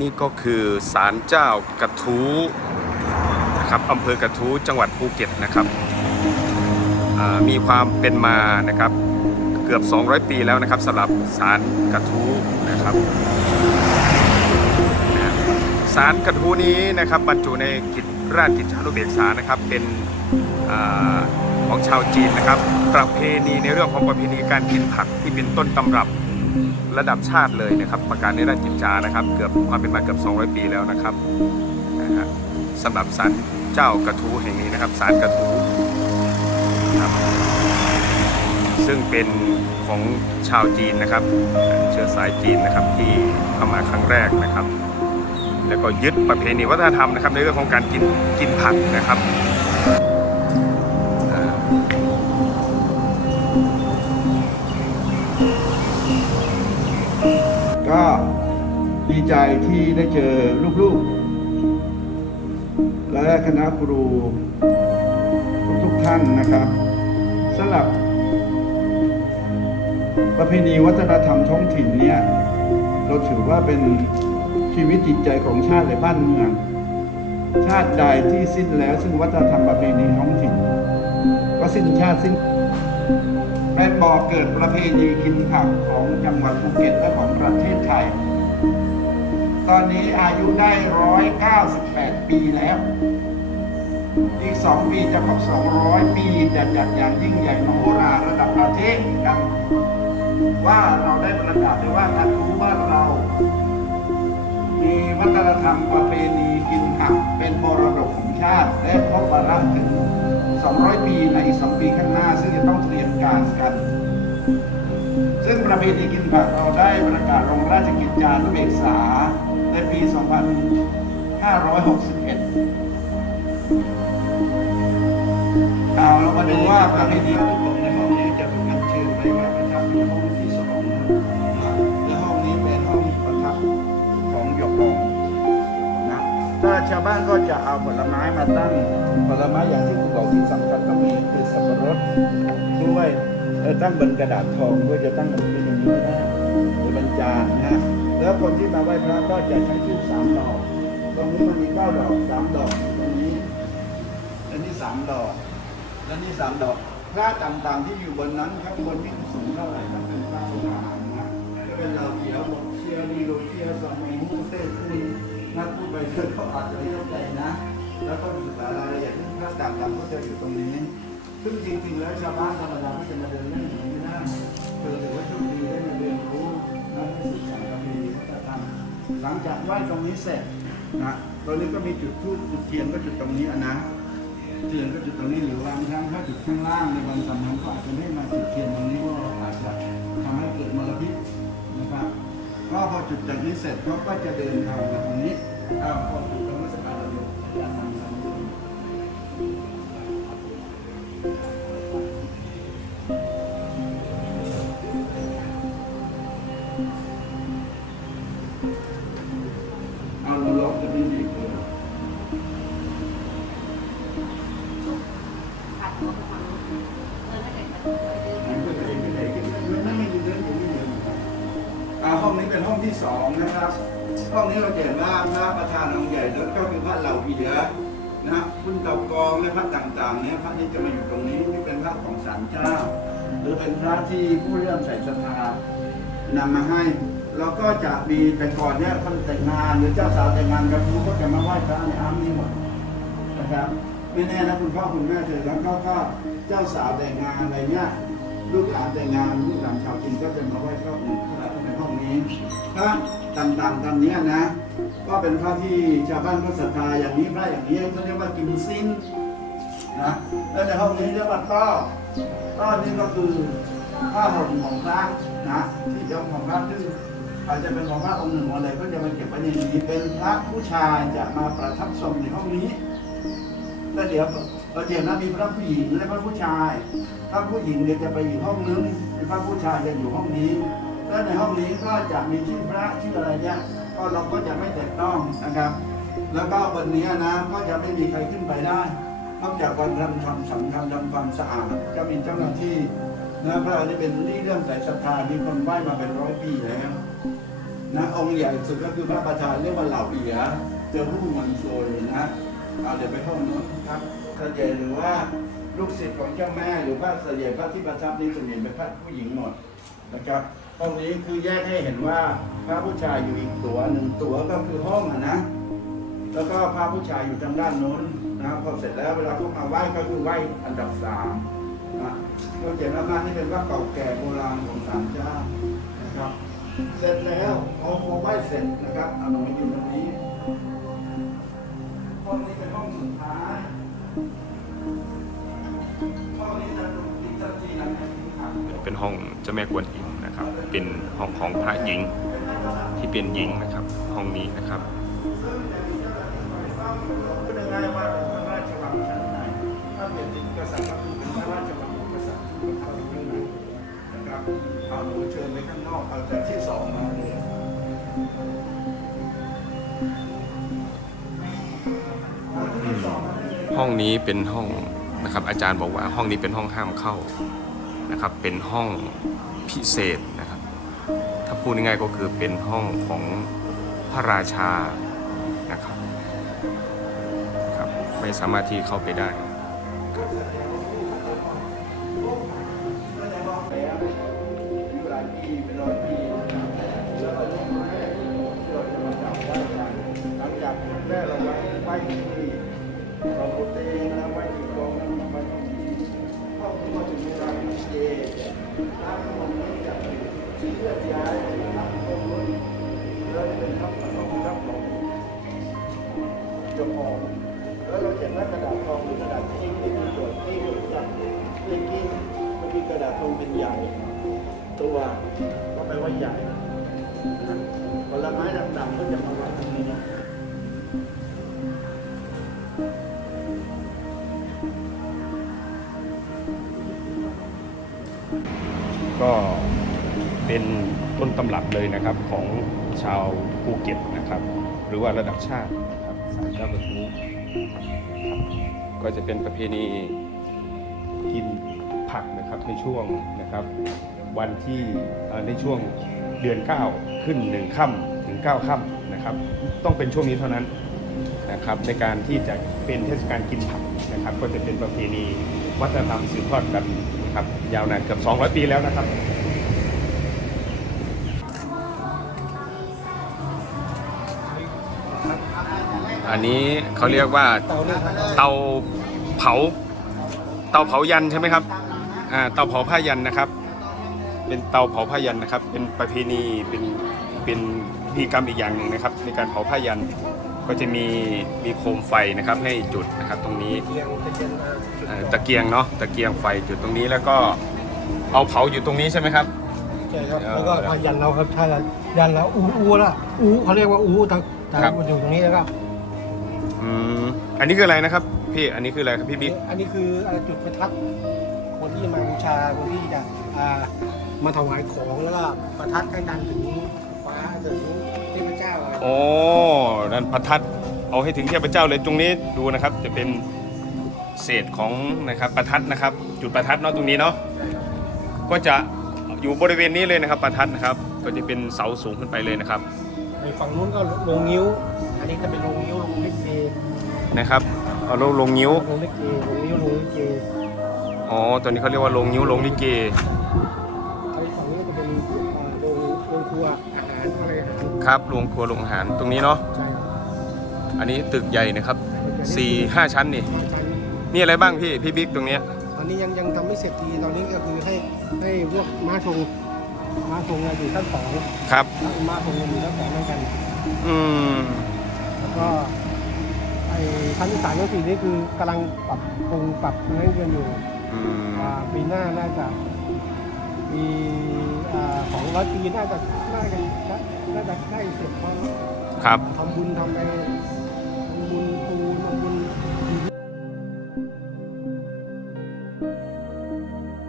นี่ก็คือศาลเจ้ากระทู้นะครับอำเภอกระทู้จังหวัดภูเก็ตนะครับมีความเป็นมานะครับเกือบ 200 ปีแล้วนะครับสำหรับศาลกระทู้นะครับศาลกระทู้นี้นะครับบรรจุในกิจราชกิจจานุเบกษานะครับเป็นอของชาวจีนนะครับประเพณีในเรื่องของประเพณีการกินผักที่เป็นต้นตำรับ ระดับชาติเลยนะครับประกาศในราชกิจจานะครับ เกือบความเป็นมาเกือบ 200 ปีแล้วนะครับนะฮะสำหรับศาลเจ้ากระทู้แห่งนี้นะครับศาลกระทู้ครับซึ่งเป็นของชาวจีนนะครับ เชื้อสายจีนนะครับที่เข้ามาครั้งแรกนะครับ แล้วก็ยึดประเพณีวัฒนธรรมนะครับในเรื่องของการกินกินผักนะครับ ใจที่ได้เจอลูกๆ และคณะครูทุกๆท่านนะครับสำหรับ ประเพณีวัฒนธรรมท้องถิ่นเนี่ยเราถือว่าเป็นชีวิตจิตใจของชาติและบ้านเมือง ชาติใดที่สิ้นแล้วซึ่งวัฒนธรรมประเพณีท้องถิ่น ก็สิ้นชาติสิ้นเป็นบ่อเกิดประเพณีกินผักของจังหวัดภูเก็ตและของประเทศไทย ตอนนี้อายุได้ 198 ปีแล้ว อีก 2 ปีจะครบ 200 ปีจะจัดอย่างยิ่งใหญ่มโหฬารระดับประเทศกันว่าเราได้ประกาศไว้ว่าการรู้ว่าเรา มีวัฒนธรรมประเพณีกินผักเป็นมรดกของชาติ และครบวาระถึง 200 ปีในอีก 2 ปีข้างหน้า ซึ่งจะต้องเตรียมการกันซึ่งประเพณีกินผักเราได้ประกาศลงราชกิจจานุเบกษา ในปี 2561เอาเรามาดูว่าประเพณีทุกคนในห้องนี้จะถูกอัญเชิญไปไว้ประทับในห้องที่สองนะครับและห้องนี้เป็นห้องประทับของหยกองนะถ้าชาวบ้านก็จะเอาผลไม้มาตั้งผลไม้อย่างที่คุณบอกที่สำคัญก็มีคือสับปะรดด้วยเออตั้งบนกระดาษทองด้วยจะตั้งบนที่นี้นะหรือบนจานนะฮะ แล้วคนที่มาไหว้พระก็จะใช้ชื่อสามดอกตรงนี้มันมีเก้าดอกสามดอกตรงนี้และนี่สามดอก และนี่สามดอกพระต่างๆที่อยู่บนนั้นข้างบนนี่สูงเท่าไหร่ครับเป็นพระสงฆ์นะก็เป็นเราเดียวหมดเชียร์ดีโรเชียร์สมัยฮูเต้คุยนักพูดไปเพื่อเขาอาจจะไม่เข้าใจนะ แล้วก็ศึกษารายละเอียดที่พระต่างๆก็จะอยู่ตรงนี้ซึ่งจริงๆแล้วชาวบ้านธรรมดาก็จะมาเดินเล่นอย่างนี้ไม่ได้เพื่อถือว่าโชคดีได้มาเรียนรู้ หลังจากไหว้ตรงนี้เสร็จนะตรงนี้ก็มีจุดทูบจุดเทียนก็จุดตรงนี้นะเทียนก็จุดตรงนี้หรือบางครั้งถ้าจุดข้างล่างในบางสำนักก็อาจจะไม่มาจุดเทียนตรงนี้เพราะว่าอาจจะทำให้เกิดมลพิษนะครับ ก็พอจุดจากนี้เสร็จเขาก็จะเดินทางมาตรงนี้ อ่าห้องนี้เป็นห้องที่สองนะครับ ห้องนี้เราเห็นว่าพระประธานองค์ใหญ่แล้วก็คือพระเหล่าเอียนะฮะคุณเต่ากองและพระต่างๆเนี่ยพระนี้จะมาอยู่ตรงนี้ที่เป็นพระของศาลเจ้า หรือเป็นพระที่ผู้เลื่อมใส่ศรัทธานำมาให้เราก็จะมีแต่ก่อนเนี่ยคนแต่งงานหรือเจ้าสาวแต่งงานกันทุกก็จะมาไหว้พระในอ้ามนี้หมดนะครับ ไม่แน่นะคุณพ่อคุณแม่เธอแล้วก็ก็เจ้าสาวแต่งงานอะไรเงี้ยลูกหลานแต่งงานลูกหลานชาวจีนก็จะมาไหว้พระองค์พระในห้องนี้พระต่างๆตามเนี้ยนะ ก็เป็นพระที่ชาวบ้านก็ศรัทธาอย่างนี้พระอย่างนี้เขาเรียกว่ากิมซินนะแล้วในห้องนี้เรียกว่าต้อต้อนี่ก็คือผ้าห่มของพระนะที่เจ้าของพระซึ่อาจจะเป็นของพระองค์หนึ่งอะไรก็จะมาเก็บไว้ในนี้เป็นพระผู้ชายจะมาประทับทรงในห้องนี้ แล้วเดี๋ยวเราจะเห็นว่ามีพระผู้หญิงและพระผู้ชาย พระผู้หญิงเดี๋ยวจะไปอีกห้องนึงพระผู้ชายจะอยู่ห้องนี้ แล้วในห้องนี้ก็จะมีชื่อพระชื่ออะไรเนี่ยก็เราก็จะไม่แตะต้องนะครับ แล้วก็วันนี้นะก็จะไม่มีใครขึ้นไปได้ นอกจากวันทำทำสำคัญทำความสะอาดจะมีเจ้าหน้าที่นะพระนี่เป็นที่เรื่องสายศรัทธามีคนไหว้มาเป็นร้อยปีแล้วนะองค์ใหญ่สุดก็คือพระประธานเรียกว่าเหล่าเอียเจอผู้มันโซยนะ เอาเดี๋ยวไปห้องนู้นครับเสด็จหรือว่าลูกศิษย์ของเจ้าแม่หรือพระเสด็จพระที่ประทับนี้ส่วนใหญ่เป็นพระผู้หญิงหมดนะครับห้องนี้คือแยกให้เห็นว่าพระผู้ชายอยู่อีกตัวหนึ่งตัวก็คือห้องอะนะ แล้วก็พระผู้ชายอยู่ทางด้านโน้นนะครับพอเสร็จแล้วเวลาพวกมาไหว้ก็คือไหว้อันดับสามนะก็เขียนว่าพระนี่เป็นพระเก่าแก่โบราณของศาลเจ้านะครับ เสร็จแล้วพอพอไหว้เสร็จนะครับเอาหนูมาอยู่ตรงนี้ ห้องนี้เป็นห้องสุดท้ายห้องนี้จะถูกติดทันทีหลังจากที่ทำเป็นห้องเจ้าแม่กวนอิมนะครับ เป็นห้องของพระหญิงที่เป็นหญิงนะครับ ห้องนี้นะครับก็ได้ง่ายว่าเป็นพระราชวังชั้นไหนถ้าเปลี่ยนติดกษัตริย์ก็คือเป็นพระราชวังของกษัตริย์ที่เข้าไปข้างในนะครับเอาหนูเชิญไปข้างนอกเอาจากที่สองมาเลย ห้องนี้เป็นห้องนะครับ อาจารย์บอกว่าห้องนี้เป็นห้องห้ามเข้านะครับ เป็นห้องพิเศษนะครับ ถ้าพูดง่ายๆก็คือเป็นห้องของพระราชานะครับครับ ไม่สามารถที่เข้าไปได้ครับ มีกระดาษทองเป็นใหญ่ ตัวก็แปลว่าใหญ่นะผลไม้ดำๆก็จะมาไว้ตรงนี้ก็เป็นต้นตำรับเลยนะครับของชาวภูเก็ตนะครับ หรือว่าระดับชาตินะครับสารเจ้ากระทู้ก็จะเป็นประเพณีกิน ผักนะครับในช่วงนะครับวันที่ในช่วงเดือน 9 ขึ้นหนึ่งค่ำถึง 9ค่ำนะครับ ต้องเป็นช่วงนี้เท่านั้นนะครับในการที่จะเป็นเทศกาลกินผักนะครับ ก็จะเป็นประเพณีวัฒนธรรมสืบทอดกันนะครับยาวนานเกือบ 200 ปีแล้วนะครับอันนี้เขาเรียกว่าเตาเผา เตาเผายันใช่ไหมครับ เตาเผาผ้ายันนะครับ เป็นเตาเผาผ้ายันนะครับ เป็นประเพณีเป็นเป็นพิธีกรรมอีกอย่างหนึ่งนะครับ ในการเผาผ้ายันก็จะมีมีโคมไฟนะครับให้จุดนะครับตรงนี้เอ่อตะเกียงเนาะตะเกียงไฟจุดตรงนี้แล้วก็เอาเผาอยู่ตรงนี้ใช่ไหมครับใช่ครับเออแล้วก็พายันเราครับถ้ายันเราอูอูละอูเขาเรียกว่าอูทางทางครับมันอยู่ตรงนี้นะครับอืมอันนี้คืออะไรนะครับพี่อันนี้คืออะไรครับพี่บิ๊กอันนี้คืออ่าจุดประทัด คนที่มาบูชาคนที่จะอ่ามาถวายของแล้วก็ประทัดให้ดันถึงฟ้าถึงเทพเจ้าอะไรโอ้นั่นประทัดเอาให้ถึงเทพเจ้าเลยตรงนี้ดูนะครับ จะเป็นเศษของนะครับประทัดนะครับ จุดประทัดเนาะตรงนี้เนาะก็จะอยู่บริเวณนี้เลยนะครับประทัดนะครับ ก็จะเป็นเสาสูงขึ้นไปเลยนะครับในฝั่งนู้นก็ลงนิ้ว อันนี้จะเป็นลงนิ้วลงลิเกนะครับเอาลงลงนิ้วลงลิเกลงนิ้วลงลิเก อ๋อตอนนี้เขาเรียกว่าลงนิ้วลงลิเก ไอ้ฝั่งนี้จะเป็นอ่าลงลงครัวอาหารอะไรอาหารครับลงครัวลงอาหารตรงนี้เนาะ ใช่ครับอันนี้ตึกใหญ่นะครับสี่ห้าชั้นนี่ชั้นมีอะไรบ้างพี่พี่บิ๊กตรงเนี้ย ตอนนี้ยังยังทำไม่เสร็จดีตอนนี้ก็คือให้ให้พวกม้าทรงม้าทรงเนี่ยอยู่ชั้นสองครับ แล้วม้าทรงเนี่ยอยู่ชั้นสองเหมือนกัน อืม แล้วก็ไอ้ชั้นที่สามชั้นสี่นี่คือกำลังปรับปรุงปรับเรื่องกันอยู่ อืมอ่าปีหน้าน่าจะปีสองร้อยปีน่าจะน่าจะน่าจะใกล้เสร็จเพราะครับ ทำบุญทำไปทำบุญ